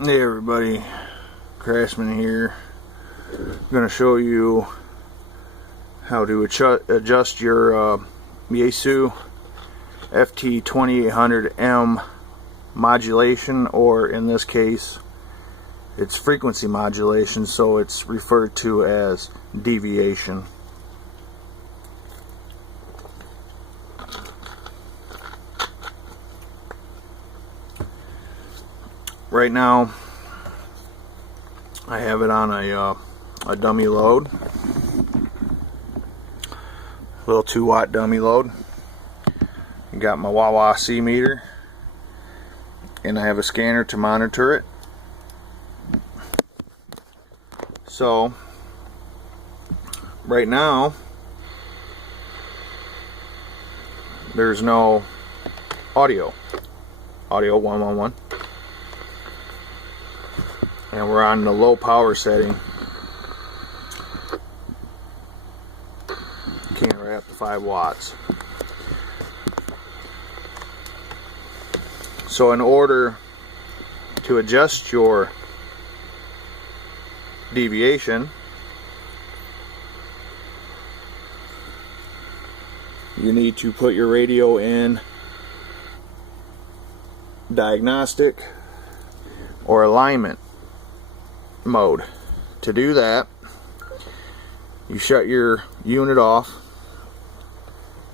Hey everybody, Craftsman here. I'm going to show you how to adjust your Yaesu FT2800M modulation, or in this case it's frequency modulation, so it's referred to as deviation. Right now I have it on a dummy load, a little 2-watt dummy load. I got my Wawa C meter, and I have a scanner to monitor it. So right now there's no audio 111, and we're on the low power setting. Can't right up to 5 watts. So in order to adjust your deviation, you need to put your radio in diagnostic or alignment mode. To do that, you shut your unit off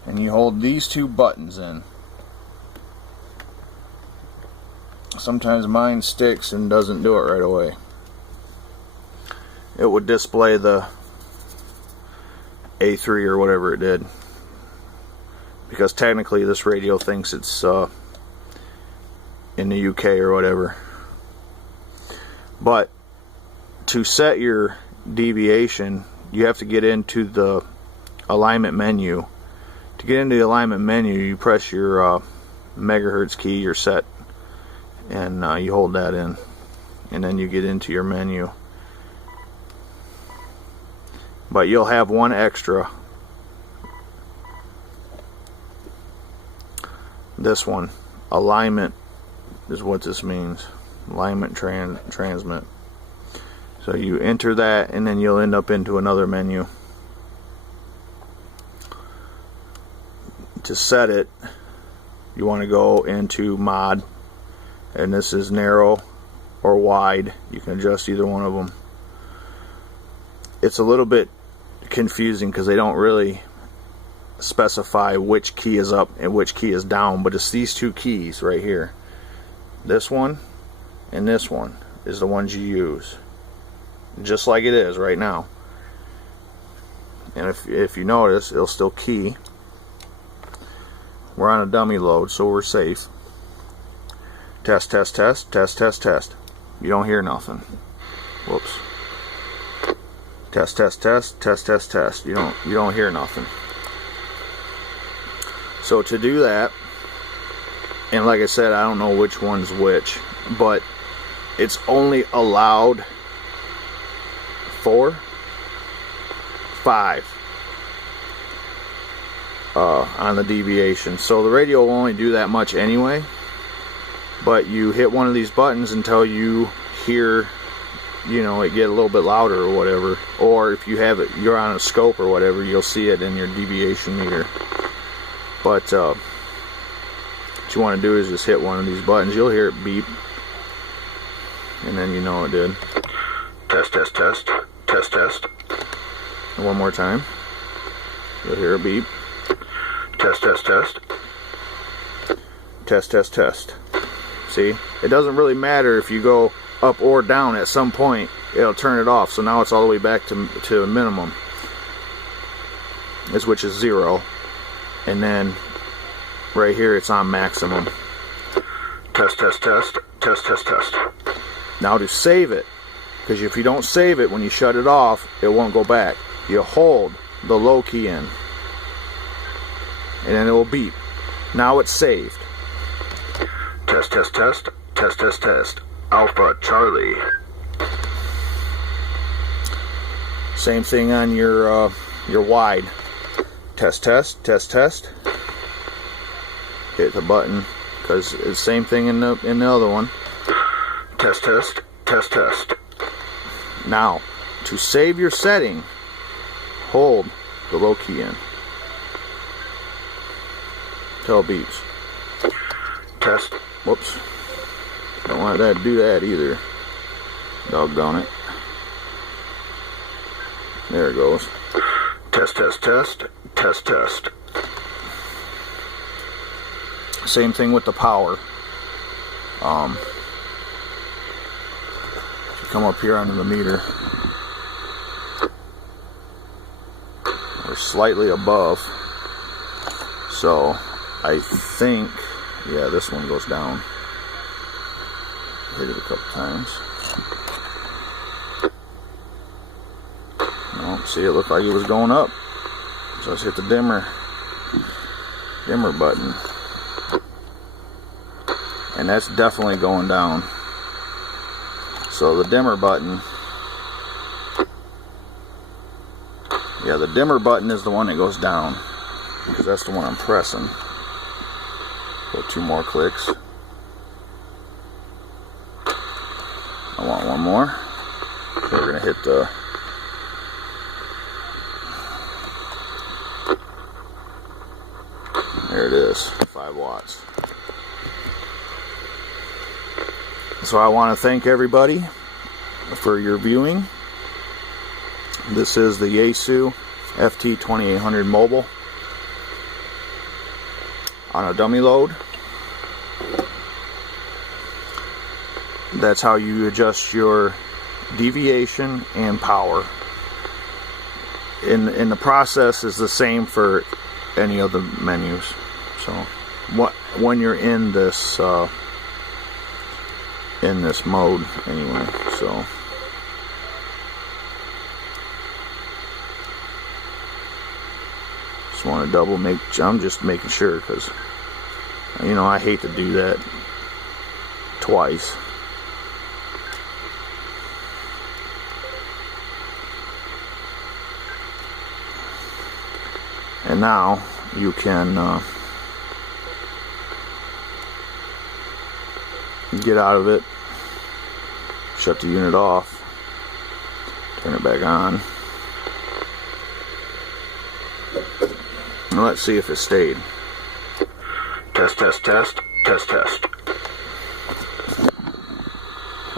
and you hold these two buttons in. Sometimes mine sticks and doesn't do it right away. It would display the A3 or whatever it did, because technically this radio thinks it's in the UK or whatever. But to set your deviation, you have to get into the alignment menu. To get into the alignment menu, you press your megahertz key, your set, and you hold that in, and then you get into your menu. But you'll have one extra. This one, alignment, is what this means. Alignment transmit. So you enter that, and then you'll end up into another menu. To set it, you want to go into mod, and this is narrow or wide. You can adjust either one of them. It's a little bit confusing because they don't really specify which key is up and which key is down, but it's these two keys right here. This one and this one is the ones you use, just like it is right now. And if you notice, it'll still key. We're on a dummy load, so we're safe. Test, test, test, test, test, test. You don't hear nothing. Whoops. Test, test, test, test, test, test. You don't hear nothing. So to do that, and like I said, I don't know which one's which, but it's only allowed 4, 5 on the deviation. So the radio will only do that much anyway, but you hit one of these buttons until you hear, it get a little bit louder or whatever. Or if you have it, you're on a scope or whatever, you'll see it in your deviation meter. But what you want to do is just hit one of these buttons. You'll hear it beep, and then you know it did. Test, test, test, test, test. And one more time. You'll hear a beep. Test, test, test. Test, test, test. See? It doesn't really matter if you go up or down. At some point it'll turn it off, so now it's all the way back to minimum, which is 0, and then right here it's on maximum. Test, test, test, test, test, test. Now to save it, because if you don't save it when you shut it off, it won't go back. You hold the low key in, and then it will beep. Now it's saved. Test, test, test, test, test, test. Alpha Charlie. Same thing on your wide. Test, test, test, test. Hit the button, because it's the same thing in the other one. Test, test, test, test. Now, to save your setting, hold the low key in till it beeps. Test. Whoops. Don't want that to do that either. Doggone it. There it goes. Test, test, test, test, test. Same thing with the power. Come up here under the meter. We're slightly above. So I think, yeah, this one goes down. Hit it a couple times. No, see, it looked like it was going up. So let's hit the dimmer button. And that's definitely going down. So the dimmer button, yeah, the dimmer button is the one that goes down, because that's the one I'm pressing. Go 2 more clicks. I want 1 more. So we're going to hit the there it is, 5 watts. So I want to thank everybody for your viewing. This is the Yaesu FT2800 mobile on a dummy load. That's how you adjust your deviation and power. In the process is the same for any of the menus. So when you're in this mode anyway, so just want to I'm just making sure, because you know I hate to do that twice. And now you can get out of it, shut the unit off, turn it back on, and let's see if it stayed. Test, test, test, test, test.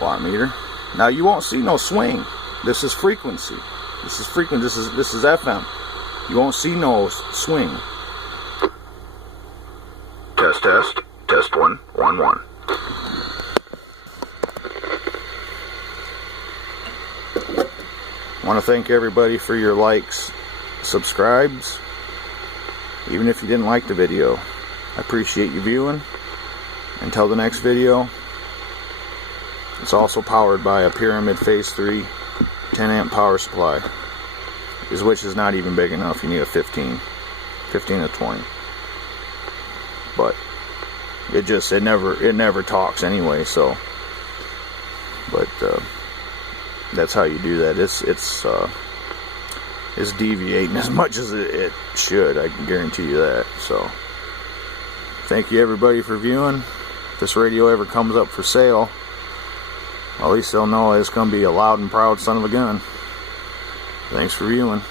Watt meter. Now you won't see no swing. This is frequency. This is frequency. This is FM. You won't see no swing. Test, test, test, 1, 1, 1. I want to thank everybody for your likes, subscribes, even if you didn't like the video. I appreciate you viewing. Until the next video. It's also powered by a Pyramid Phase 3 10 amp power supply, which is not even big enough. You need a 15 to 20. But it never talks anyway, so but that's how you do that. It's deviating as much as it should, I can guarantee you that. So thank you everybody for viewing. If this radio ever comes up for sale, at least they'll know it's going to be a loud and proud son of a gun. Thanks for viewing.